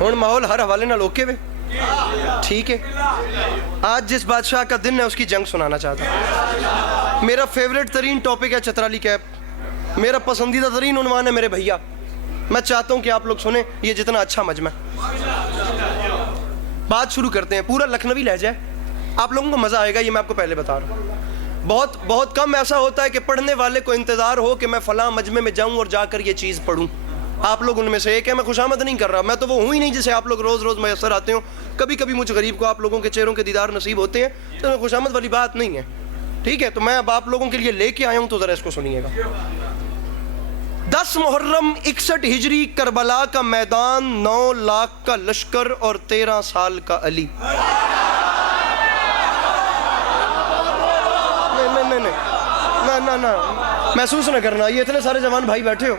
हुण माहौल हर हवाले नाल ओके वे, ठीक है। आज जिस बादशाह का दिन है उसकी जंग सुनाना चाहता हूँ। मेरा फेवरेट तरीन टॉपिक है चतराली कैप, मेरा पसंदीदा तरीन उन्वान है मेरे भैया। मैं चाहता हूँ कि आप लोग सुने, ये जितना अच्छा मजमा। बात शुरू करते हैं, पूरा लखनवी लहजा है, आप लोगों को मज़ा आएगा, ये मैं आपको पहले बता रहा हूँ। बहुत कम ऐसा होता है कि पढ़ने वाले को इंतज़ार हो कि मैं फ़लाँ मजमे में जाऊँ और जाकर ये चीज़ पढ़ूँ। आप लोग उनमें से एक है। मैं खुशामद नहीं कर रहा, मैं तो वो हूँ ही नहीं जिसे आप लोग रोज़ रोज़ मैसर आते हो। कभी कभी मुझ गरीब को आप लोगों के चेहरों के दीदार नसीब होते हैं, तो खुशामद वाली बात नहीं है, ठीक है। तो मैं अब आप लोगों के लिए लेके आया हूँ, तो ज़रा इसको सुनिएगा। 10 मुहर्रम 61 हिजरी, करबला का मैदान, 9 लाख का लश्कर और 13 साल का अली। ना महसूस न करना, ये इतने सारे जवान भाई बैठे हो,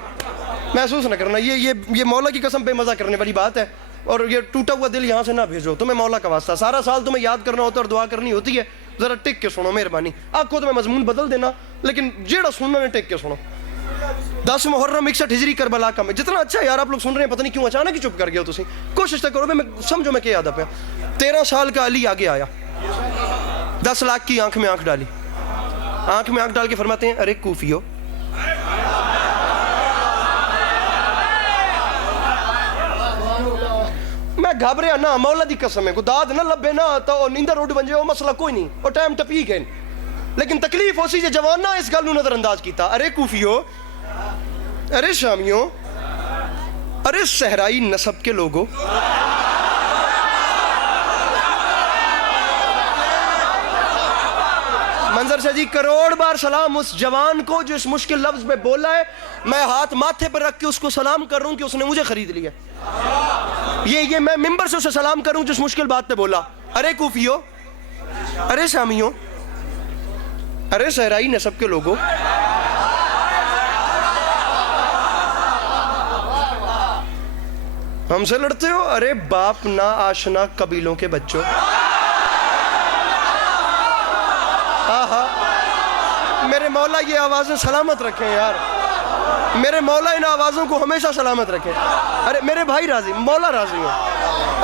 महसूस न करना, ये मौला की कसम पे मजा करने वाली बात है। और ये टूटा हुआ दिल यहाँ से ना भेजो, तुम्हें मौला का वास्ता। सारा साल तुम्हें याद करना होता है और दुआ करनी होती है, जरा टिक के सुनो मेहरबानी। आपको तो मैं मजमून बदल देना, लेकिन जेड़ा सुनना है टिक के सुनो। 10 मुहर्रम 61 हिजरी, करबला का में। जितना अच्छा है यार, आप लोग सुन रहे हैं, पता नहीं क्यों अचानक ही चुप कर गया। तुसी कोशिश तो करो, मैं समझो मैं क्या याद पे। 13 साल का अली आगे आया, 10 लाख की आंख में आंख डाली, आंख में आंख डाल के फरमाते हैं, अरे कूफियो, मैं घबराया ना, मौला दी कसम है, दाद ना लभे ना तो नींदर उड़ बन जाए, मसला कोई नहीं, और टाइम टपी गए। लेकिन तकलीफ उसी जे जवान ना इस गल नूं नजरअंदाज किया। अरे कूफियो, अरे शामियों, अरे सहराई नसब के लोगों, मंजर से जी करोड़ बार सलाम उस जवान को जो इस मुश्किल लफ्ज में बोला है। मैं हाथ माथे पर रख के उसको सलाम कर रहा हूं कि उसने मुझे खरीद लिया। ये मैं मिंबर से उसे सलाम करूं जिस मुश्किल बात पे बोला। अरे कूफियो, अरे शामियों, अरे सहराई नसब के लोगों, हमसे लड़ते हो? अरे बाप ना आशना कबीलों के बच्चों। मेरे मौला ये आवाज़ें सलामत रखें यार, मेरे मौला इन आवाज़ों को हमेशा सलामत रखें। अरे मेरे भाई राजी, मौला राजी हो।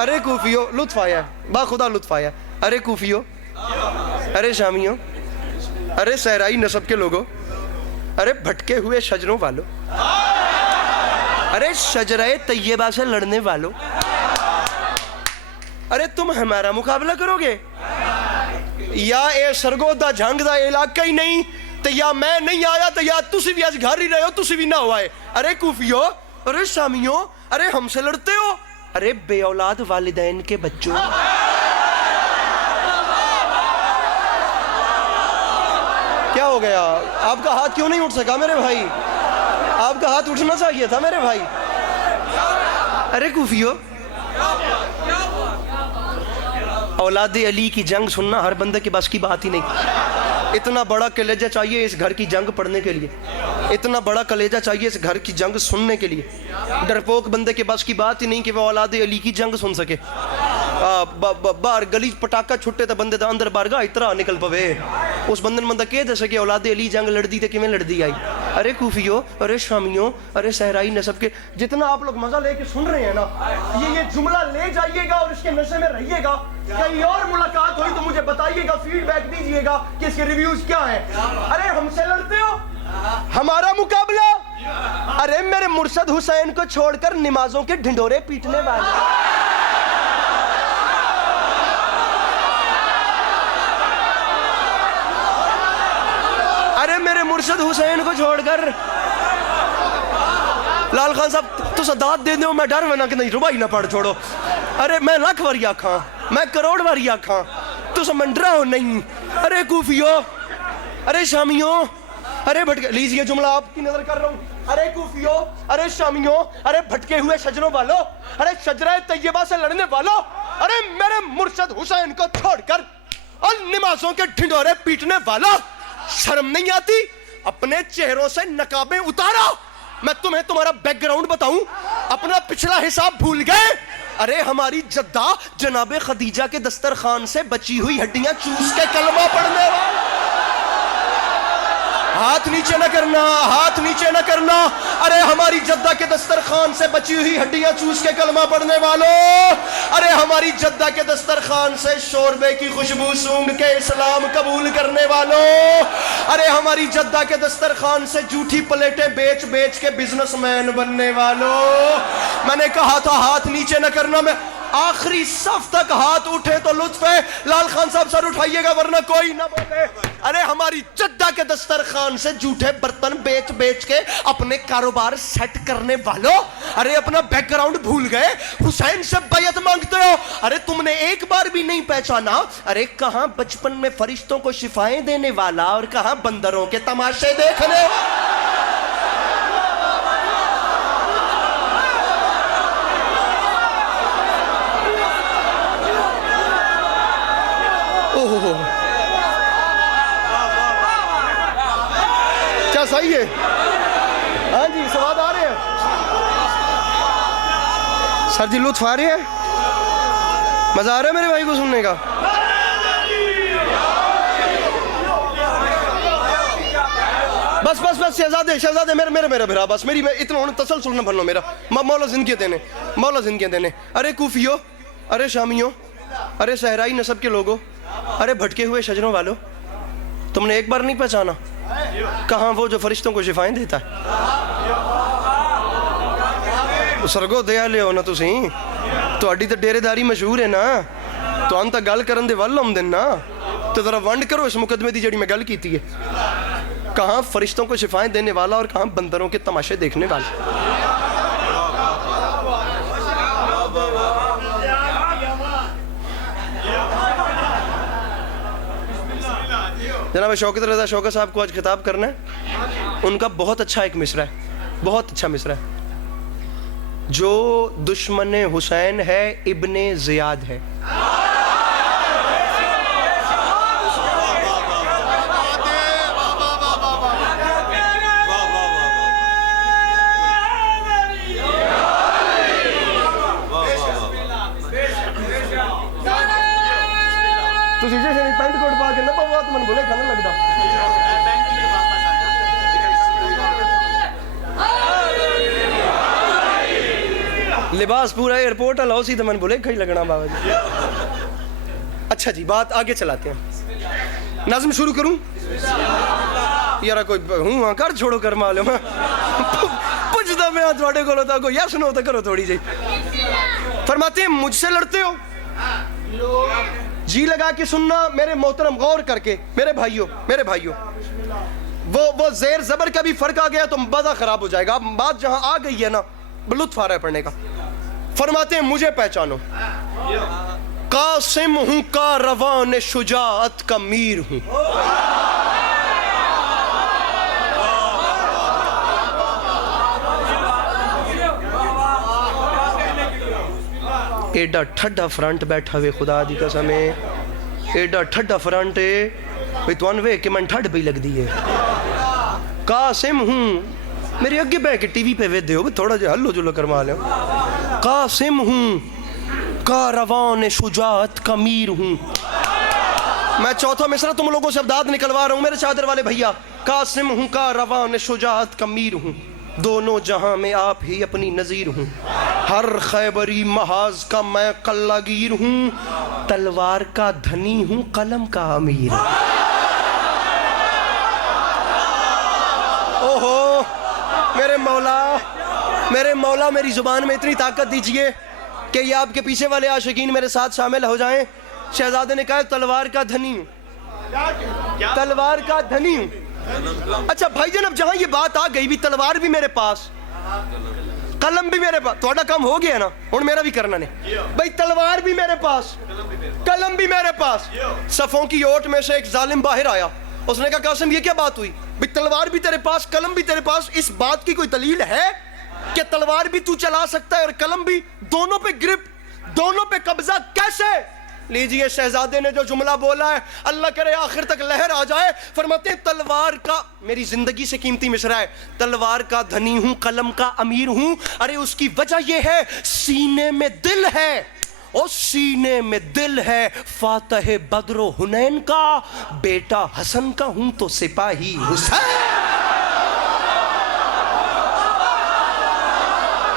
अरे कूफियो, लुत्फ आया है, बाखुदा लुत्फ आया। अरे कूफियो, अरे शामियों, अरे सहराई नसब के लोगों, अरे भटके हुए शजरों वालों, अरे शजराए तैयबा से लड़ने वालों, अरे तुम हमारा मुकाबला करोगे या ए सरगोदा झंग दा इलाका ही नहीं, तो या मैं नहीं आया, तो या तुसी भी आज घर ही रहे हो, तुसी भी ना हो आए। अरे कूफियो, अरे शामियों, अरे हमसे लड़ते हो? अरे बे औलाद वालिदैन के बच्चों। क्या हो गया? आपका हाथ क्यों नहीं उठ सका मेरे भाई? आपका हाथ उठना चाहिए था मेरे भाई। अरे कूफियो, औलाद अली की जंग सुनना हर बंदे के बस की बात ही नहीं। इतना बड़ा कलेजा चाहिए इस घर की जंग पढ़ने के लिए, इतना बड़ा कलेजा चाहिए इस घर की जंग सुनने के लिए। डरपोक बंदे के बस की बात ही नहीं कि वो औलाद अली की जंग सुन सके। बाहर गली पटाखा छुट्टे तो बंदे दा अंदर बारगा इतना निकल पवे, उस बंदे ने बंदा कह दे सके औलाद अली जंग लड़दी तो किवें लड़दी आई। अरे कूफियो, अरे शामियों, अरे सहराई नसब के। जितना आप लोग मजा लेके सुन रहे हैं ना, ये जुमला ले जाइएगा और इसके नशे में रहिएगा। कहीं और मुलाकात हुई तो मुझे बताइएगा, फीडबैक दीजिएगा कि इसके रिव्यूज क्या हैं। अरे हमसे लड़ते हो, हमारा मुकाबला? अरे मेरे मुर्शद हुसैन को छोड़कर नमाजों के ढिंडोरे पीटने वाले, अरे मेरे मुर्शद हुसैन को छोड़कर लाल खान साहब तो दाद दे दो, मैं डर में ना कि नहीं रुबाई ना पड़ छोड़ो। अरे मैं लाख बारी आखा, मैं करोड़ बारी आखा, तुस मंडरा हो नहीं। अरे कूफियो, अरे शामियों, अरे भटके, लीजिए जुमला आपकी नजर कर रहा हूँ। अरे कूफियो, अरे शामियों, अरे भटके हुए शजरों वालों, अरे शजरा तैयबा से लड़ने वालों, अरे मेरे मुर्शद हुसैन को छोड़कर और नमाजों के ढिंडोरे पीटने वालों, शर्म नहीं आती? अपने चेहरों से नकाबें उतारो। मैं तुम्हें तुम्हारा बैकग्राउंड बताऊं, अपना पिछला हिसाब भूल गए? अरे हमारी जद्दा जनाबे खदीजा के दस्तरखान से बची हुई हड्डियां चूस के कलमा पढ़ने वाले, हाथ नीचे न करना, हाथ नीचे न करना। अरे हमारी जद्दा के दस्तरखान से बची हुई हड्डियां चूस के कलमा पढ़ने वालों, अरे हमारी जद्दा के दस्तरखान से शोरबे की खुशबू सूंघ के इस्लाम कबूल करने वालों, अरे हमारी जद्दा के दस्तरखान से झूठी प्लेटें बेच बेच के बिजनेसमैन बनने वालों, मैंने कहा था हाथ नीचे न करना। मैं आखिरी सफ तक हाथ उठे तो लुत्फ है। लाल खान साहब सर उठाइएगा वरना कोई ना बोले। अरे हमारी जद्दा के दस्तरखान से झूठे बर्तन बेच बेच के अपने कारोबार सेट करने वालों, अरे अपना बैकग्राउंड भूल गए, हुसैन से बैयत मांगते हो। अरे तुमने एक बार भी नहीं पहचाना, अरे कहां बचपन में फरिश्तों को शिफाएं देने वाला और कहां बंदरों के तमाशे देखने। क्या सही है? हाँ जी, स्वाद आ रहे हैं सर जी, लुत्फ आ रहे हैं, मजा आ रहा है मेरे भाई को सुनने का। बस बस बस शहजादे शहजादे मेरे मेरे मेरे भरा, बस मेरी मैं इतना तसलसल न भरनो मेरा। मौला जिंदगी देने, मौला जिंदगी देने। अरे कूफियो, अरे शामियों, अरे सहराई नस्ब के लोगों, अरे भटके हुए शजरों वालों, तुमने एक बार नहीं पहचाना? कहां वो जो फरिश्तों को शिफाएं देता है? सरगो दया ले हो ना तुसी, ਤੁਹਾਡੀ तो डेरेदारी मशहूर है ना, तुहां तो गल करन दे वल आउंदे ना, तो जरा वंड करो इस मुकदमे दी जड़ी मैं गल कीती है। कहां फरिश्तों को शिफाएं देने वाला और कहां बंदरों के तमाशे देखने वाला। जनाब शौकत रज़ा शौकत साहब को आज खिताब करना है। उनका बहुत अच्छा एक मिसरा है, बहुत अच्छा मिसरा है। जो दुश्मन हुसैन है इब्ने ज़ियाद है। पैंट कोट पा के ना पावा तो मन बोले खाने लगता। लिबास पूरा एयरपोर्ट लाओ सी तो मन बोले खई लगना बाबा जी। अच्छा जी, बात आगे चलाते हैं। नज़्म शुरू करूं यार? कोई हूं हाँ कर छोड़ो कर मालूम पुछदा मैं थोड़े को तो कोई यस नो तो करो थोड़ी जी। फरमाते हैं मुझसे लड़ते हो, जी लगा के सुनना मेरे मोहतरम, गौर करके मेरे भाइयों, मेरे भाइयों, वो जेर जबर का भी फर्क आ गया तो मजा खराब हो जाएगा। बात जहां आ गई है ना, लुत्फ आ रहा है पढ़ने का। फरमाते हैं मुझे पहचानो, कासिम हूं का रवान शुजाअत का मीर हूं। एडा ठड्डा फ्रंट बैठा वे, खुदा दी कसम है एडा ठड्डा फ्रंट है भाई, तुम वे कि मन ठंड पई लगती है। कासिम हूं, मेरे अगे बह के टीवी पे वेदे हो, थोड़ा जिहा हल्लो जुलो करवा लो। कासिम हूं का रवान शुजाअत का मीर हूं। मैं चौथा मिसरा तुम लोगों से अब्दाद निकलवा रहा हूं मेरे चादर वाले भैया। कासिम हूं का रवान शुजाअत का मीर हूं, दोनों जहां में आप ही अपनी नजीर हूं। हर खैबरी महाज का मैं कल्लागीर हूं, तलवार का धनी हूं कलम का अमीर। ओहो मेरे मौला, मेरे मौला, मेरी जुबान में इतनी ताकत दीजिए कि ये आपके पीछे वाले आशिकीन मेरे साथ शामिल हो जाएं। शहजादे ने कहा तलवार का धनी हूं, तलवार का धनी हूं। अच्छा भाईजान, अब जहां ये बात आ गई भी तलवार भी मेरे पास, कलम भी मेरे पास, थोड़ा काम हो गया ना, और मेरा भी करना नहीं भाई। तलवार भी मेरे पास, कलम भी मेरे पास। सफों की ओट में से एक जालिम बाहर आया, उसने कहा कासिम ये क्या बात हुई भाई, तलवार भी तेरे पास कलम भी तेरे पास, इस बात की कोई दलील है कि तलवार भी तू चला सकता है और कलम भी? दोनों पे ग्रिप, दोनों पे कब्जा कैसे? लीजिए शहजादे ने जो जुमला बोला है, अल्लाह करे आखिर तक लहर आ जाए। फरमाते हैं तलवार का, मेरी जिंदगी से कीमती मिसरा है, तलवार का धनी हूं कलम का अमीर हूं। अरे उसकी वजह यह है सीने में दिल है, ओ सीने में दिल है फातह बद्र हुनैन का, बेटा हसन का हूं तो सिपाही हुसैन।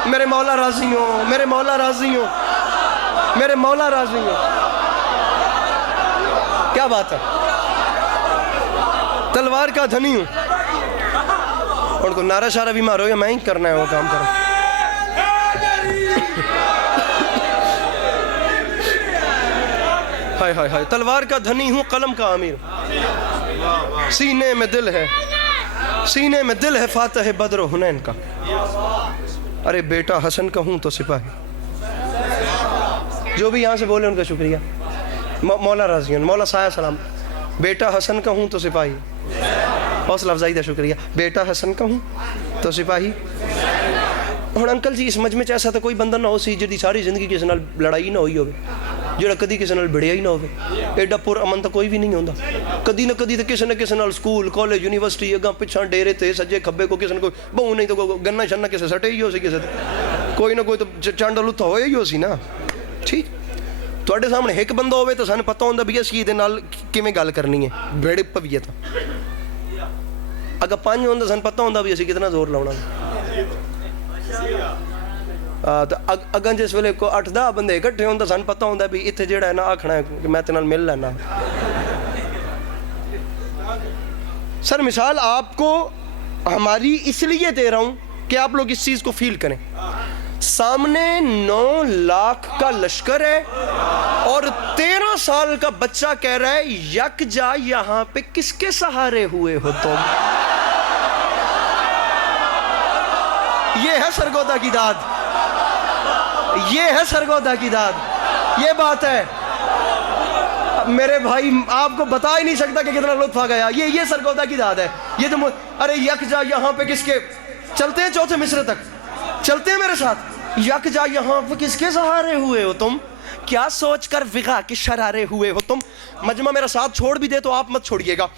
मेरे मौला राजी हो, मेरे मौला राजी हो, मेरे मौला राजी हो। क्या बात है, तलवार का धनी हूं। उनको नारा शारा भी मारो या मैं ही करना है वो काम करो। हाय हाय हाय, तलवार का धनी हूं कलम का अमीर, सीने में दिल है, सीने में दिल है फातह बद्र हुनैन का, अरे बेटा हसन का हूं तो सिपाही। जो भी यहाँ से बोले उनका शुक्रिया। मौला राजी, मौला साया सलाम। बेटा हसन का हूं तो सिपाही, हौसला अफजाई का शुक्रिया। बेटा हसन का हूं तो सिपाही। ਹੁਣ अंकल जी इस मजमे च ऐसा तो कोई बंदा ना हो सी जिहदी सारी जिंदगी किसी नाल लड़ाई ना होई होवे, ਜਿਹੜਾ कदी किसी नाल भिड़िया ही ना होवे। एडा पुर अमन तो कोई भी नहीं होंदा। कदी ना कदी तो किसी न किसी नाल स्कूल कॉलेज यूनिवर्सिटी अगा पिछा डेरे ते सज्जे खब्बे को किसी ने कोई बहु नहीं तो गन्ना शन्ना किसी सटे ही हो सी, किसी कोई ना कोई तो चांडा लुत्था होया ही हो सी ना। ठीक, ਤੁਹਾਡੇ ਸਾਹਮਣੇ ਇੱਕ ਬੰਦਾ ਹੋਵੇ ਤਾਂ ਸਾਨੂੰ ਪਤਾ ਹੁੰਦਾ ਵੀ ਅਸੀਂ ਇਹਦੇ ਨਾਲ ਕਿਵੇਂ ਗੱਲ ਕਰਨੀ ਹੈ, ਬੇੜੇ ਪਵੀਏ ਤਾਂ ਅगर ਪੰਜ ਹੁੰਦਾ ਸਾਨੂੰ ਪਤਾ ਹੁੰਦਾ ਵੀ ਅਸੀਂ ਕਿਤਨਾ ਜ਼ੋਰ ਲਾਉਣਾ। तो अगर जिस वेले को 8-10 बंदे इकट्ठे हों सानू पता होंदा भी इत्थे जेड़ा है ना आखना है कि मैं तेरे नाल मिल लेना। सर मिसाल आपको हमारी इसलिए दे रहा हूं कि आप लोग इस चीज को फील करें। सामने 9 लाख का लश्कर है और 13 साल का बच्चा कह रहा है यक जा यहां पे किसके सहारे हुए हो तुम। ये है सरगोदा की दाद, ये है सरगोदा की दाद, ये बात है मेरे भाई, आपको बता ही नहीं सकता कि कितना लुत्फ आ गया। ये सरगोदा की दाद है। ये तो अरे यक जा यहाँ पे किसके, चलते हैं चौथे मिस्र तक, चलते हैं मेरे साथ। यक जा यहाँ पे किसके सहारे हुए हो तुम, क्या सोचकर विगा के शरारे हुए हो तुम। मजमा मेरा साथ छोड़ भी दे तो आप मत छोड़िएगा।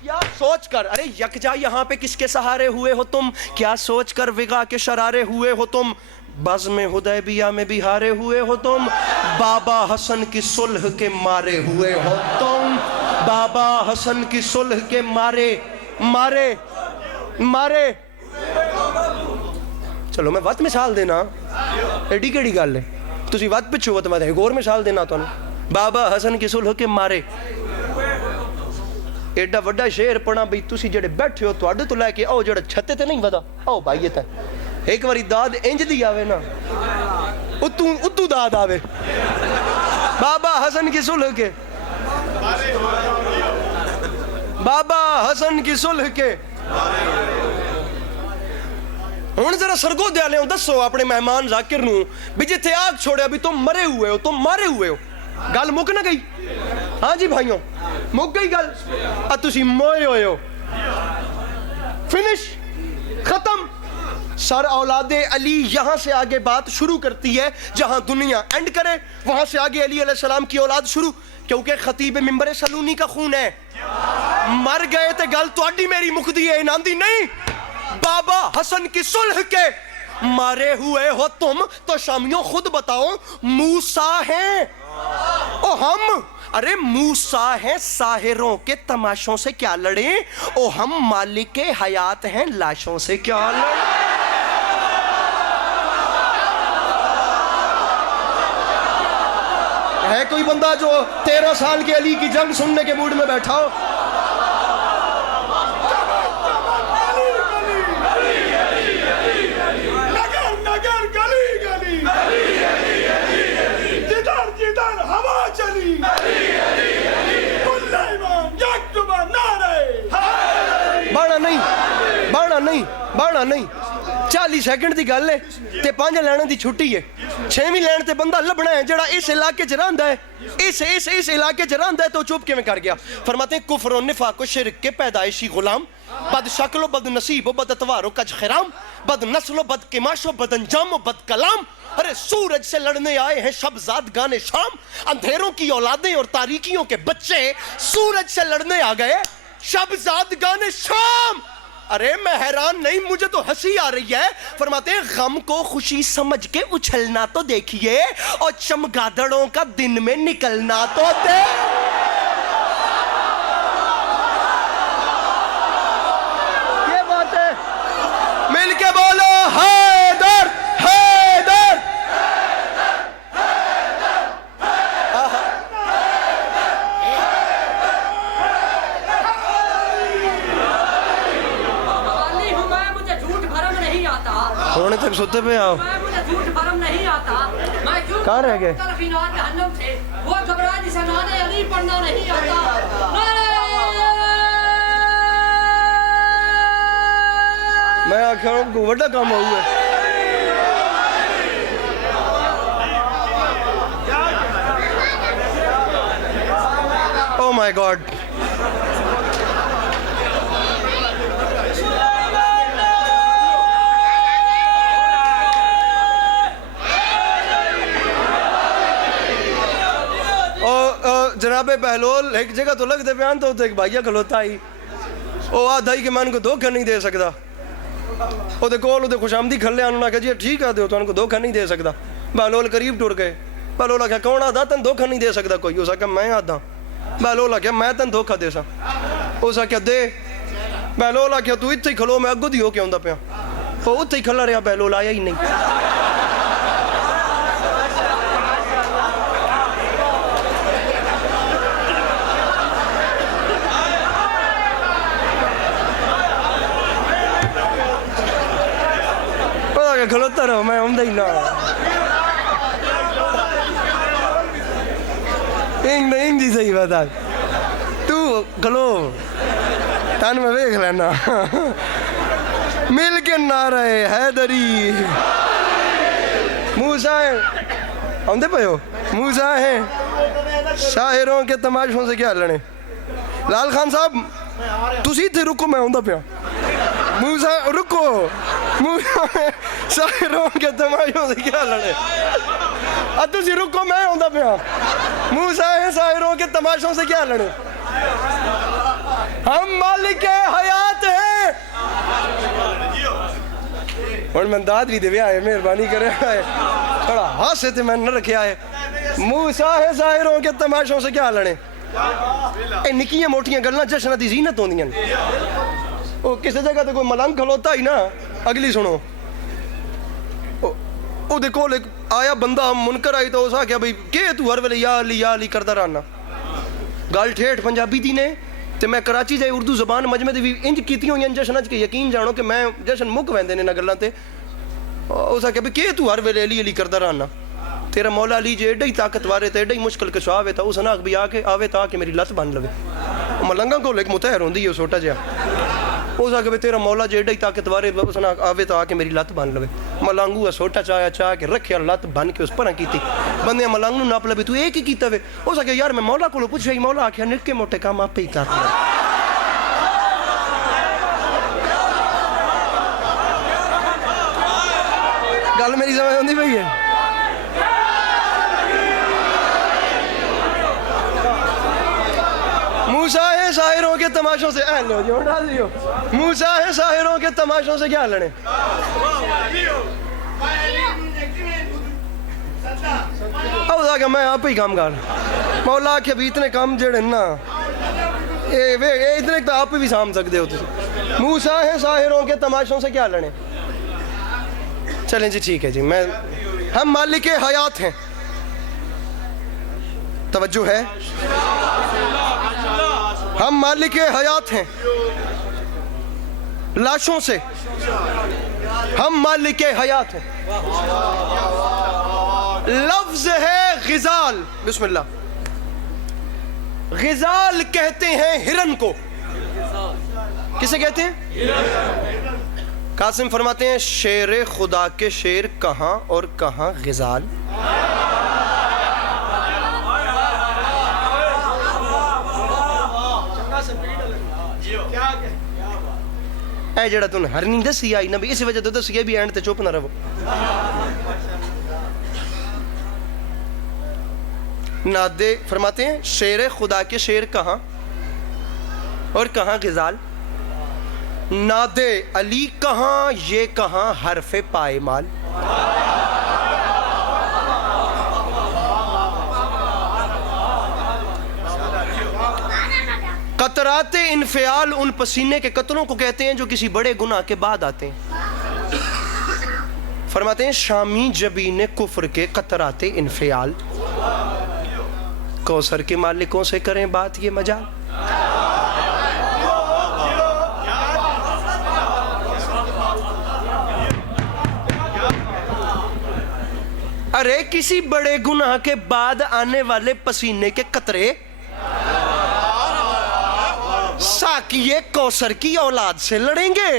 क्या सोच कर, अरे यकजा यहाँ पे किसके सहारे हुए हो तुम, क्या सोच कर विगा के शरारे हुए हो तुम। बज़ में हुदैबिया में भी हारे हुए हो तुम, बाबा हसन की सुलह के मारे हुए हो तुम, बाबा हसन की सुलह के मारे मारे मारे। चलो मैं वत मिसाल देना, एडी केड़ी गल है, तुसी वत पिछू हो तो मैं एक और मिसाल देना तुहानू। बाबा हसन की सुलह के मारे, एडा वड्डा शेर पढ़ा बई तुसी जेड़े बैठे हो तुहाडे तो लैके आओ जेड़ा छत्ते ते नहीं वदा आओ भाई। ये एक बारी दाद इंज दी आवे ना उतू दाद आवे। बाबा हसन की सुलह के, बाबा हसन की सुलह के। हुण जरा सरगोदे वाले दसो अपने मेहमान जाकिर नूं भी जिथे आग छोड़िया भी तुम मरे हुए हो, तुम मारे हुए हो, गल मुक ना गई। हाँ जी भाइयों, मुक गई गल, तुसी मोए होए हो, फिनिश, खत्म। सर औलादे अली यहां से आगे बात शुरू करती है, जहां दुनिया एंड करे वहां से आगे अली अलैहिस्सलाम की औलाद शुरू, क्योंकि खतीब मिंबर सलूनी का खून है। मर गए तो गल तुहाडी मेरी मुकदी है, इनांदी नहीं। बाबा हसन की सुलह के मारे हुए हो तुम, तो शामियों खुद बताओ मूसा हैं ओ हम, अरे मूसा है साहिरों के तमाशों से क्या लड़े, ओ हम मालिक के हयात हैं लाशों से क्या लड़े। है कोई बंदा जो 13 साल के अली की जंग सुनने के मूड में बैठा हो। बाणा नहीं 40 सेकंड की गल है ते 5 लैन की छुट्टी है। 6वीं लैन ते बंदा लभना है जेड़ा इस इलाके च रहिंदा है, इस इलाके च रहिंदा है, तो चुप किवें कर गया। फरमाते हैं कुफ्र और निफाक शिरक के पैदाइशी गुलाम, बद शक्लो बद नसीबो बद अतवारो कज खिराम, बद नस्लो बद किमाशो बद अंजामो बद कलाम। अरे सूरज से लड़ने आए हैं शबजाद गाने शाम, अंधेरों की औलादें और तारीकियों के बच्चे सूरज से लड़ने आ गए शबजाद गाने शाम। अरे मैं हैरान नहीं, मुझे तो हंसी आ रही है। फरमाते हैं गम को खुशी समझ के उछलना तो देखिए, और चमगादड़ों का दिन में निकलना तो दे। ये बात है, मिलके बोलो हैदर हैदर। सोने तक सोते पे आओ, मुझे झूठ भरम नहीं आता। मैं क्यों कहाँ रह गए? जहन्नम से वो घबरा जिसे नाने अली पढ़ना नहीं आता। मैं आखिर को बड़ा काम हुआ। ओह माय गॉड, जनाबे बहलोल एक जगह तो लगते बयान तो एक भाइया खलोता ही वो आधा ही कि मैं उनको धोखा नहीं दे सकता। वो कोल खुशामदी खले उन्होंने कहा जी ठीक है, तो उनको धोखा नहीं दे सकता। बहलोल करीब टुर गए। बहलोल आख्या कौन आधा तेन धोखा नहीं दे सकता कोई? उस आख्या मैं आधा। बहलोल आख्या मैं तेन धोखा दे सा। उस आख्या दे। बहलोल आख्या तू इत्थे ही खलो, मैं अगों दी होके आउंदा पिया। वो उत्थे ही खला रहा, बहलोल आया ही नहीं। खलोता रहो, मैं आउंदा ही ना। इंग जी सही बात है, तू खलो तन मैं वेख लेना। मिल के नारे हैदरी। मूसा है आउंदे पे हो, मूसा है शायरों के तमाशों से क्या लड़े। लाल खान साहब तुसी थे, रुको मैं आउंदा पिया। मूसा रुको, मूसा शायरों के तमाशों से क्या लड़े। तुसी रुको मैं आउंदा पिया। मूसा है शायरों के तमाशों से क्या लड़े। हम मालिक हयात हैं। और मैं दाद भी देवे आए, मेहरबानी करे थोड़ा हासे ते मैं न रखा है। मूसा है शायरों के तमाशों से क्या लड़े। निक्कियां मोटियां गल्लां जश्न दी जीनत होंदियां। वो किसी जगह तो कोई मलंग खलोता ही ना। अगली सुनो, वो देखो आया बंदा मुनकर आई तो उस आख्या भाई के तू हर वेले या अली करता रहना। गल ठेठ पंजाबी दी ने ते मैं कराची जाए उर्दू जबान मजमे दी भी इंज कीती हुई जशन च यकीन जानो कि मैं जशन मुक वैंदे ने ना गल्लां ते। उस आख्या भाई के तू हर वेले अली करता रहना। तेरा मौला अली जे एडा ही ताकतवर है तो एडा ही मुश्किल कशा है तो उस नाक भी आके आवे ताकि मेरी लत बन लवे। मलंगा को एक मुतहर होंदी है छोटा जिहा। उस आगे भाई तेरा मौला जे एडा ही ताकतवर है उस नाक आवे तो आके मेरी लत बन लवे। मलंगू है छोटा चाया चाह के रखे लत बन के उस पर की बंदे मलंग नप लवे तू एक ही किया वे। उस आगे यार मैं मौला को पूछा ही, मौला आख्या निक्के मोटे काम आपे ही कर। गल मेरी समझ आती पई है। मूसा है शायरों के तमाशों से लो जो डाल दियो। मूसा है शायरों के तमाशों से क्या लड़े। अब मैं आप ही काम कर मौला के भी इतने काम जड़े ना इतने तो आप भी साम सकते हो। मूसा है शायरों के तमाशों से क्या लड़े। चलें जी ठीक है जी। मैं हम मालिक हयात हैं। तवज्जो है, हम मालिक हयात हैं। लाशों से हम मालिक हयात हैं। लफ्ज है गिजाल। बिस्मिल्लाह। गिजाल कहते हैं हिरन को। किसे कहते हैं? कासिम फरमाते हैं शेर खुदा के शेर कहाँ और कहाँ गिजाल। ऐ जड़ा तुम हरनी दसी आई ना भी इस वजह तो दसी भी एंड ते चुप ना रहो। नादे फरमाते हैं शेर खुदा के शेर कहाँ और कहाँ गिजाल। नादे अली कहाँ, ये कहाँ हरफे पायमाल। कतराते इनफियाल उन पसीने के कतरों को कहते हैं जो किसी बड़े गुनाह के बाद आते हैं। फरमाते हैं शामी जबीने कुफ्र के कतराते इनफियाल, कौसर के मालिकों से करें बात ये मजाल। अरे किसी बड़े गुनाह के बाद आने वाले पसीने के कतरे साकिए कौसर की औलाद से लड़ेंगे।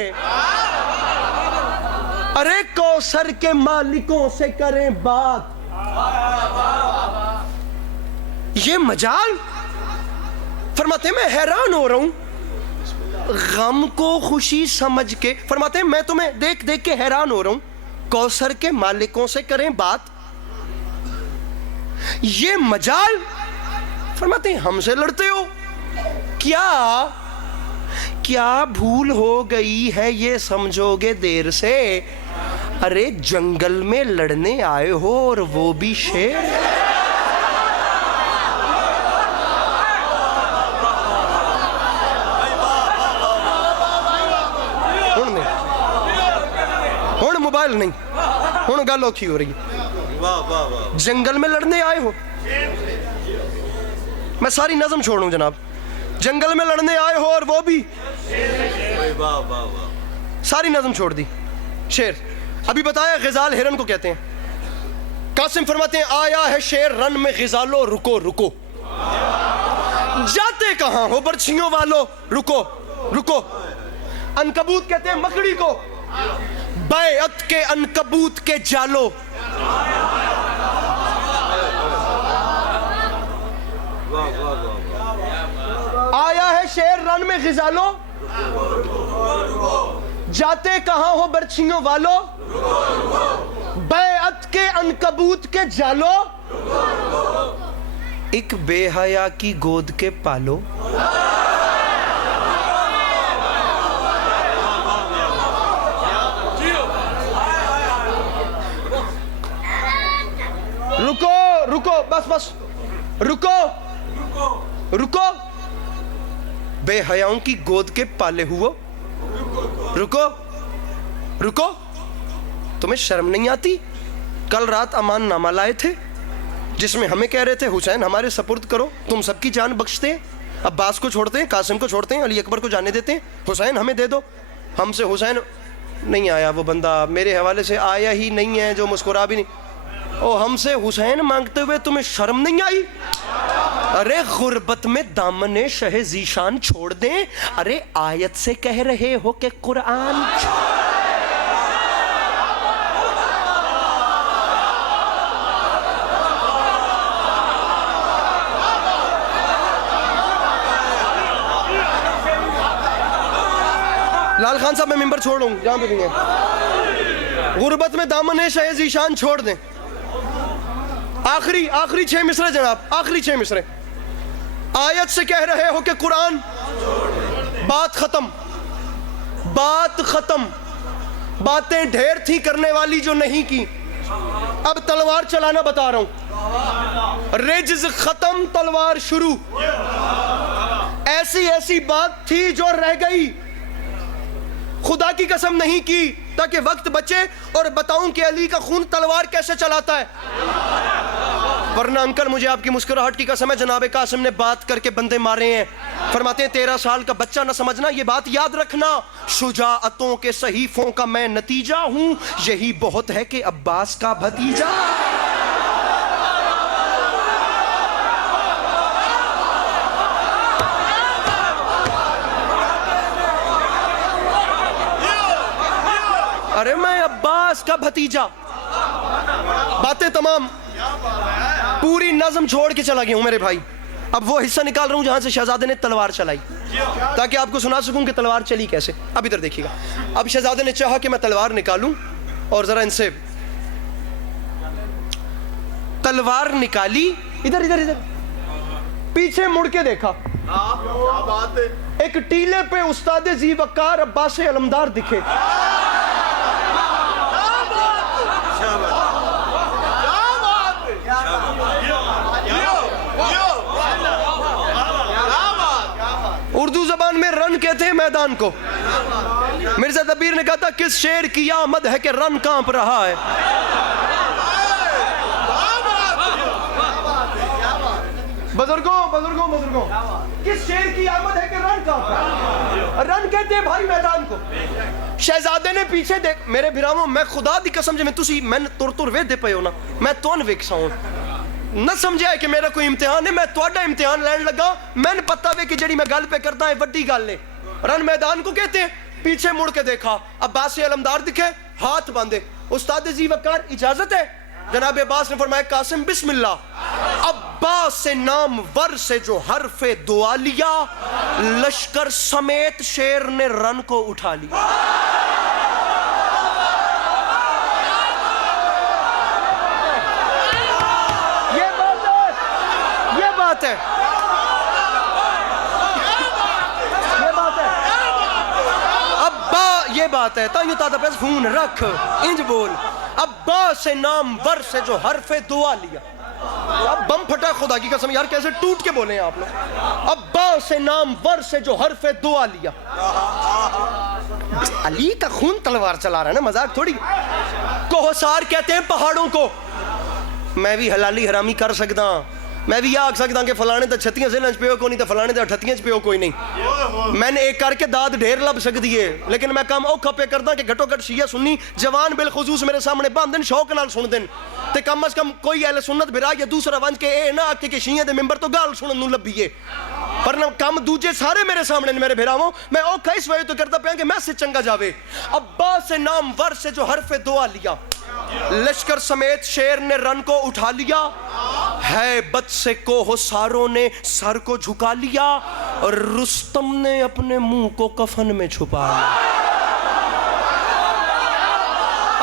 अरे कौसर के मालिकों से करें बात ये मजाल। फरमाते मैं हैरान हो रहा हूं गम को खुशी समझ के। फरमाते मैं तुम्हें देख देख के हैरान हो रहा हूं, कौसर के मालिकों से करें बात ये मजाल। फरमाते हमसे लड़ते हो क्या, क्या भूल हो गई है ये समझोगे देर से। अरे जंगल में लड़ने आए हो और वो भी शेर। हुण मोबाइल नहीं, हुण गल औखी हो रही है। जंगल में लड़ने आए हो, मैं सारी नज़म छोड़ूं जनाब। जंगल में लड़ने आए हो और वो भी, सारी नज़म छोड़ दी। शेर अभी बताया ग़िज़ाल हिरन को कहते हैं। कासिम फरमाते हैं आया है शेर रन में ग़िज़ालो रुको रुको, जाते कहां हो बर्छियों वालों रुको रुको। अनकबूत कहते हैं मकड़ी को, बैअत के अनकबूत के जालो। आया है शेर रन में ग़िज़ालो, जाते कहां हो बर्छियों वालों, बैअत के अनकबूत के जालो। एक बेहया की गोद के पालो। रुको रुको बस बस रुको रुको, बेहयाओं की गोद के पाले हुओ रुको रुको। तुम्हें शर्म नहीं आती? कल रात अमान नामा लाए थे जिसमें हमें कह रहे थे हुसैन हमारे सपुर्द करो, तुम सबकी जान बख्शते हैं। अब्बास को छोड़ते हैं, कासिम को छोड़ते हैं, अली अकबर को जाने देते हैं, हुसैन हमें दे दो। हमसे हुसैन नहीं आया, वो बंदा मेरे हवाले से आया ही नहीं है जो मुस्कुरा भी नहीं। ओ हमसे हुसैन मांगते हुए तुम्हें शर्म नहीं आई? अरे गुर्बत में दामने शहे जीशान छोड़ दें। अरे आयत से कह रहे हो कि कुरान। लाल खान साहब मैं मिंबर छोड़ लूँ जहां पे भी है। गुर्बत में दामने शहे जीशान छोड़ दें। आखिरी 6 मिसरे जनाब, आखिरी 6 मिसरे। आयत से कह रहे हो कि कुरान। बात खत्म, बात खत्म। बातें ढेर थी करने वाली जो नहीं की, अब तलवार चलाना बता रहा हूं। रिज्ज़ खत्म, तलवार शुरू। ऐसी ऐसी बात थी जो रह गई, खुदा की कसम नहीं की ताकि वक्त बचे और बताऊं कि अली का खून तलवार कैसे चलाता है। वरना अंकल मुझे आपकी मुस्कुराहट की कसम है, जनाब कासिम ने बात करके बंदे मारे हैं। फरमाते हैं 13 साल का बच्चा ना समझना, ये बात याद रखना। शुजाअतों के सहीफों का मैं नतीजा हूं, यही बहुत है कि अब्बास का भतीजा। अरे मैं अब्बास का भतीजा। बातें तमाम, पूरी नज़म छोड़ के चला गया हूं मेरे भाई। अब वो हिस्सा निकाल रहा हूं जहां से शहजादे ने तलवार चलाई, ताकि आपको सुना सकूं कि तलवार चली कैसे। अब इधर देखिएगा। अब शहजादे ने चाहा कि मैं तलवार निकालूं और जरा इनसे तलवार निकाली। इधर इधर इधर पीछे मुड़ के देखा, क्या बात है। एक टीले पे उस्ताद जी वकार अब्बास अलमदार दिखे। उर्दू जबान में रन कहते हैं मैदान को। मिर्जा दबीर ने कहा था किस शेर की आमद है कि रन कांप रहा है। बुजुर्गों किस शेर की आमद है कि रन कांप रहा है। रन कहते हैं भाई मैदान को। शहजादे ने पीछे देख मेरे भिरावों मैं खुदा दी कसम जे मैं तुसी मैं तुर वेदे पे हो ना मैं तुन वेखसा हूं न समझा है कि मेरा कोई इम्तिहान है। मैं ਤੁਹਾਡਾ इम्तिहान लैन लगा। मैंने पता वे कि जड़ी मैं गल पे करता है वड्डी गल है। रन मैदान को कहते हैं। पीछे मुड़ के देखा अब्बास अलमदार दिखे हाथ बांधे। उस्ताद जी वकार इजाजत है। जनाब अब्बास ने फरमाया कासिम बिस्मिल्लाह। अब्बास से नाम वर से जो हरफे दुआ लिया लश्कर समेत शेर ने रन को उठा लिया। ये बात है अब्बा ये बात है ताइयो तादा पे फोन रख इंज बोल। अब्बा से नाम वर से जो हरफे दुआ लिया। अब बम फटा खुदा की कसम यार कैसे टूट के बोले हैं आप लोग। अब्बा से नाम वर से जो हरफे दुआ लिया। अली का खून तलवार चला रहा है ना मजाक थोड़ी। कोहसार कहते हैं पहाड़ों को। मैं भी हलाली हरामी कर सकता मैं भी आख सकता कि फलाने तो 36 जिले पियो को नहीं तो फलाने तो 38 पियो कोई नहीं। मैंने एक करके दाद ढेर लब सकती है लेकिन मैं काम औखा पे करदा कि घटो घट शिया सुन्नी जवान बिलखुसूस मेरे सामने बंद दिन शौक नाल सुन देन ते कम अज कम कोई अहले सुन्नत बिरा या दूसरा वंज के ए ना आके कि शिया दे मिंबर तो गाल सुनन नूं लभीए पर ना कम दूजे सारे मेरे सामने ने मेरे भिरावों। मैं औखा इस वजह तो करता पिया कि मैसेज चंगा जावे। अब्बा से नाम वर से जो हरफे दुआ लिया लश्कर समेत शेर ने रन को उठा लिया। है बद से कोहसारों ने सर को झुका लिया और रुस्तम ने अपने मुंह को कफन में छुपा लिया।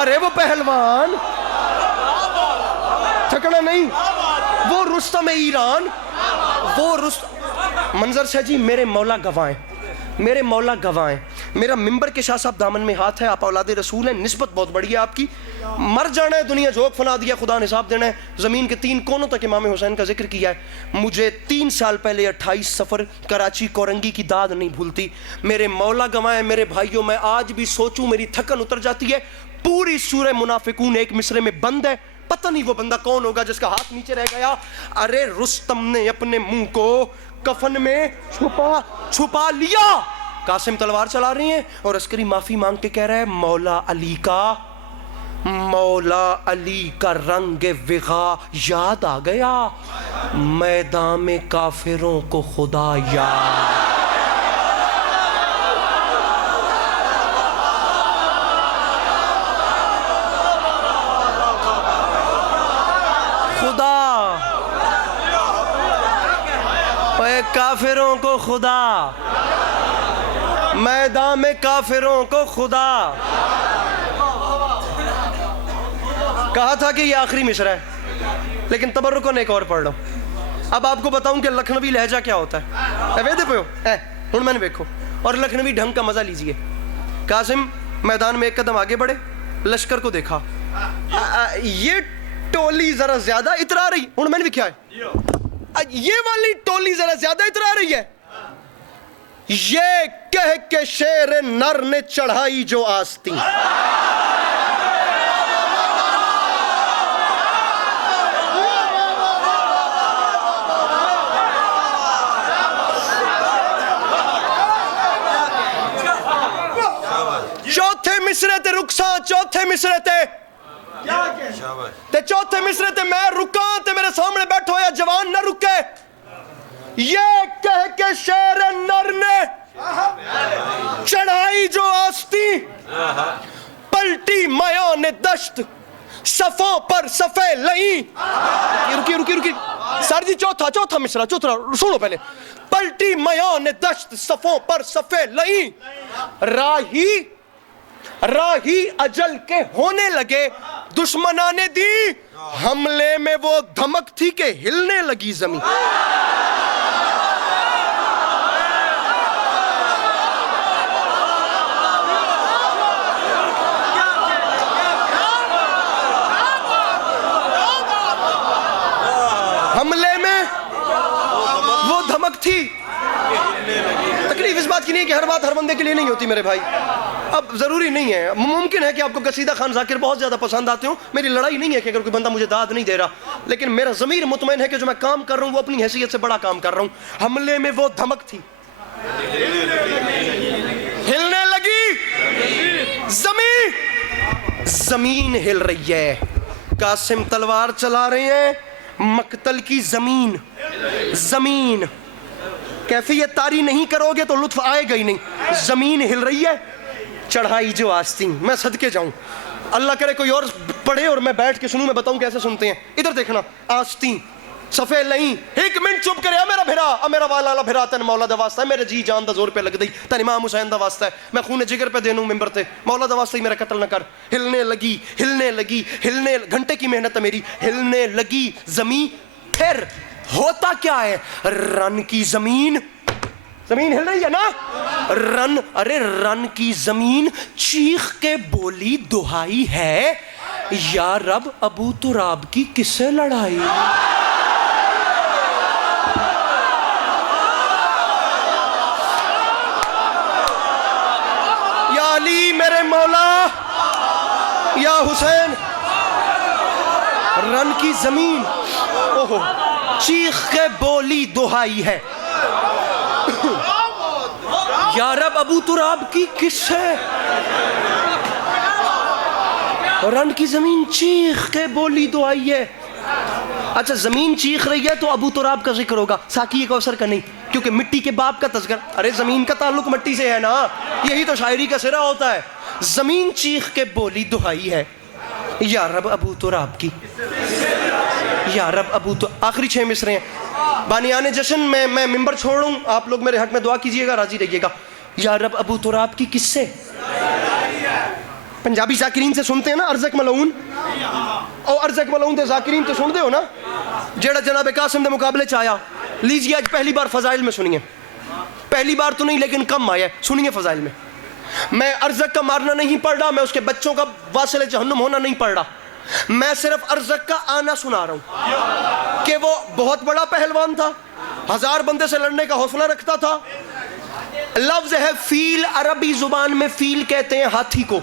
अरे वो पहलवान थकना नहीं वो रुस्तम ईरान वो मंजर से जी मेरे मौला गवाएं मेरे मौला गवाएं। मेरा मिंबर के शाह साहब दामन में हाथ है। आप औलादे रसूल हैं। निस्बत बहुत बड़ी है आपकी। मर जाना है दुनिया जोक फना दिया खुदा ने हिसाब देना है। ज़मीन के 3 कोनों तक इमाम हुसैन का जिक्र किया है। मुझे 3 साल पहले 28 सफ़र कराची कोरंगी की दाद नहीं भूलती। मेरे मौला गवाएं मेरे भाइयों। मैं आज भी सोचूं मेरी थकन उतर जाती है। पूरी सूरह मुनाफिकून एक मिसरे में बंद है। पता नहीं वो बंदा कौन होगा जिसका हाथ नीचे रह गया। अरे रुस्तम ने अपने मुंह को कफन में छुपा लिया। कासिम तलवार चला रही हैं और अस्करी माफी मांग के कह रहा है मौला अली का रंग विगा याद आ गया। मैदान में काफिरों को खुदा याद। काफिरों को खुदा मैदान में काफिरों को खुदा। कहा था कि ये आखिरी मिसरा है लेकिन तबर्रुक ने एक और पढ़ लो। अब आपको बताऊं कि लखनवी लहजा क्या होता है। वेदे पे हो मैंने देखो और लखनवी ढंग का मजा लीजिए। कासिम मैदान में एक कदम आगे बढ़े लश्कर को देखा। ये टोली जरा ज्यादा इतरा रही हूं मैंने भी क्या है ये वाली टोली जरा ज्यादा इतरा रही है। ये कह के शेर नर ने चढ़ाई जो आस्तीं। चौथे मिसरे ते रुखसा चौथे मिसरे ते चौथे मिसरे ते मैं रुका ते मेरे सामने बैठो या जवान न रुके। ये कह के शेर नर ने चढ़ाई जो आस्ती पलटी माया ने दश्त सफों पर सफे लई। रुकी सर जी चौथा मिसरा चौथा सुनो पहले। पलटी माया ने दश्त सफों पर सफे लई। राही अजल के होने लगे दुश्मना ने दी हमले में वो धमक थी कि हिलने लगी जमीन। हमले में वो धमक थी। तकलीफ इस बात की नहीं है कि हर बात हर बंदे के लिए नहीं होती मेरे भाई। अब ज़रूरी नहीं है, मुमकिन है कि आपको कसीदा खान जाकिर बहुत ज़्यादा पसंद आते हो। मेरी लड़ाई नहीं है कि अगर कोई बंदा मुझे दाद नहीं दे रहा, लेकिन मेरा ज़मीर मुतमईन है कि जो मैं काम कर रहा हूँ वो अपनी हैसियत से बड़ा काम कर रहा हूँ। हमले में वो धमक थी, हिलने लगी ज़मीन हिल रही है। कासिम तलवार चला रहे हैं, मक्तल की ज़मीन कैफियत तारी नहीं करोगे तो लुत्फ आएगा ही नहीं। ज़मीन हिल रही है, चढ़ाई जो आस्तीन, मैं सदके जाऊं, अल्लाह करे कोई और पढ़े और मैं बैठ के सुनूं, मैं बताऊं कैसे सुनते हैं। इधर देखना, आस्तीन सफे नहीं, एक मिनट चुप करे, मेरा भिरा मेरा वाला भिरा तेन मौला दा वास्ता है, मेरे जी जान दा जोर पे लग गई, तेन इमाम हुसैन दा वास्ता है, मैं खून जिगर पे देनू मिंबर ते, मौला दा वास्ता ही मेरा कत्ल न कर। हिलने लगी, घंटे की मेहनत है मेरी, हिलने लगी ज़मीन। फिर होता क्या है, रन की ज़मीन हिल रही है ना, रन की ज़मीन चीख के बोली दुहाई है, या रब अबू तुराब की किससे लड़ाई। या अली मेरे मौला, या हुसैन, रन की ज़मीन ओहो चीख के बोली दुहाई है, या रब अबू तुराब की किससे। रन की ज़मीन चीख के बोली दुहाई है। अच्छा, ज़मीन चीख रही है तो अबू तुराब का जिक्र होगा, साकी कौसर का नहीं, क्योंकि मिट्टी के बाप का तज़किरा। अरे ज़मीन का ताल्लुक मिट्टी से है ना, यही तो शायरी का सिरा होता है। ज़मीन चीख के बोली दुहाई है, या रब अबू तुराब की, या रब अबू तो। आखिरी 6 मिसरे हैं। बानियाने जश्न में मैं मिंबर छोड़ूं, आप लोग मेरे हक में दुआ कीजिएगा, राजी रहिएगा। या रब अबू तुराब की किससे। पंजाबी जाकिरीन से सुनते हैं ना, अर्ज़क मलऊन, और अर्ज़क मलऊन ते जाकिरीन तो सुनते हो ना, जेड़ा जनाब कासिम के मुकाबले च आया। लीजिए आज पहली बार फ़ज़ाइल में सुनिए, पहली बार तो नहीं लेकिन कम आया, सुनिए फ़ज़ाइल में। मैं अर्ज़क का मारना नहीं पढ़ रहा, मैं उसके बच्चों का वासिले जहन्नुम होना नहीं पढ़ रहा, मैं सिर्फ अर्ज़क का आना सुना रहा हूं कि वो बहुत बड़ा पहलवान था, 1000 बंदे से लड़ने का हौसला रखता था। लफ्ज है फील, अरबी जुबान में फील कहते हैं हाथी को।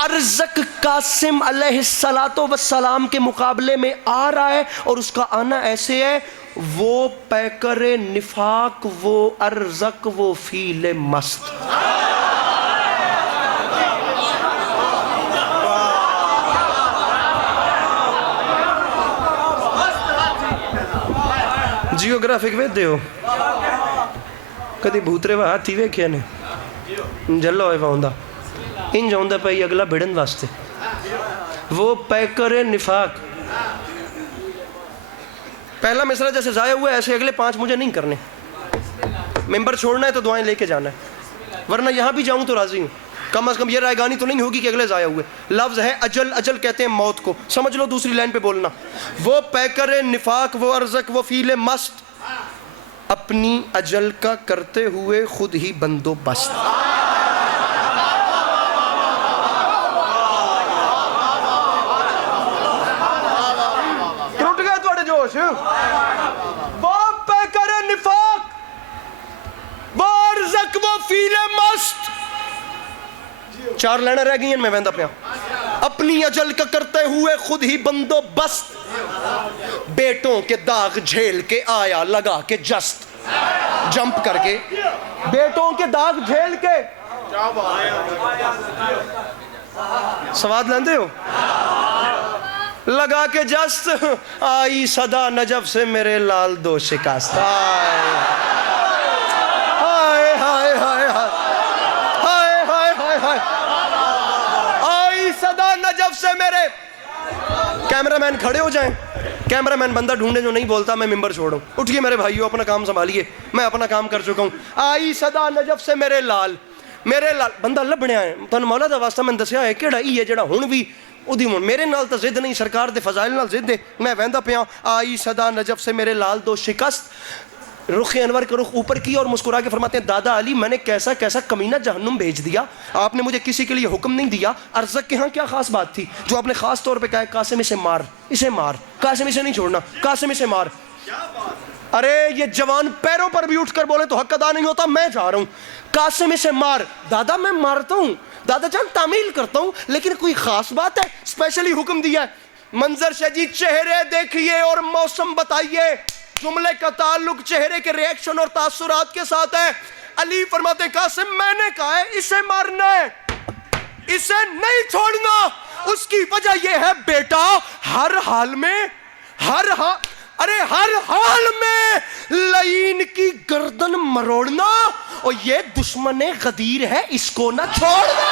अर्ज़क कासिम अलैहिस्सलातो वस्सलाम के मुकाबले में आ रहा है और उसका आना ऐसे है, वो पैकर निफाक, वो अर्ज़क, वो फील मस्त। जियोग्राफिक वेदे हो कदी भूतरे वा हाथी वेख्या ने, जल्ला होए आउंदा इंज आउंदा पई अगला भिड़न वास्ते, वो पैकर निफाक। पहला मिसरा जैसे जाया हुआ है, ऐसे अगले 5 मुझे नहीं करने। मेंबर छोड़ना है तो दुआएं लेके जाना है, वरना यहाँ भी जाऊँ तो राजी हूँ। कम अज़ कम ये रायगानी तो नहीं होगी कि अगले जाया हुए। लफ्ज़ है अजल, अजल कहते हैं मौत को, समझ लो दूसरी लाइन पे बोलना। वो पैकर निफाक, वो अर्ज़क, वो फील मस्त, अपनी अजल का करते हुए खुद ही बंदोबस्त। टूट गए थोड़े जोश। वो पैकर निफाक, वो अर्ज़क, वो फील मस्त। 4 लाइनें रह गई हैं, मैं वहदा पिया। अपनी अजल का करते हुए खुद ही बंदोबस्त, बेटों के दाग झेल के आया लगा के जस्त, जंप करके बेटों के दाग झेल के। स्वाद लेंदे हो, लगा के जस्त, आई सदा नजफ से मेरे लाल दो शिकस्त। हाय हाय हाय हाय हाय हाय हाय, आई सदा नजफ से मेरे। कैमरामैन खड़े हो जाएं, कैमरामैन बंदा ढूंढे जो नहीं बोलता, मैं मिंबर छोड़ूं। उठिए मेरे भाइयों, अपना काम संभालिए, मैं अपना काम कर चुका हूं। आई सदा नजफ से मेरे लाल, मेरे लाल बंदा लभणिया है। तुहानू मौला दा वास्ता मैं दसिया है किहड़ा ही है जेड़ा हुण भी उदी मेरे नाल तो जिद नहीं, सरकार दे फजाइल नाल जिद है। मैं वहदा पिया, आई सदा नजफ से मेरे लाल दो शिकस्त, रुख अनवर का रुख ऊपर किया और मुस्कुरा के फरमाते हैं, दादा अली मैंने कैसा कैसा कमीना जहन्नुम भेज दिया, आपने मुझे किसी के लिए हुक्म नहीं दिया। अर्ज़क के यहाँ क्या खास बात थी जो आपने खास तौर पे कहा है, कासिम इसे मार, इसे मार, कासिम इसे नहीं छोड़ना, कासिम इसे मार। अरे ये जवान पैरों पर भी उठकर बोले तो हक अदा नहीं होता, मैं जा रहा हूं, कासिम इसे मार। दादा मैं मारता हूं, दादा जान तामील करता हूं, लेकिन कोई खास बात है, स्पेशली हुक्म दिया है। मंजर शजी चेहरे देखिए और मौसम बताइए, जुमले का ताल्लुक चेहरे के रिएक्शन और तासुरात के साथ है। अली फरमाते कासिम मैंने कहा है इसे मारना है, इसे नहीं छोड़ना। उसकी वजह यह है बेटा, हर हाल में, हर हाल में लईन की गर्दन मरोड़ना, और ये दुश्मन गदीर है, इसको ना छोड़ना।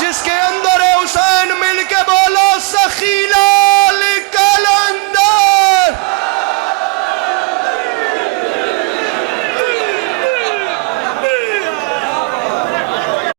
जिसके अंदर है हुसैन मिलके बोलो सखी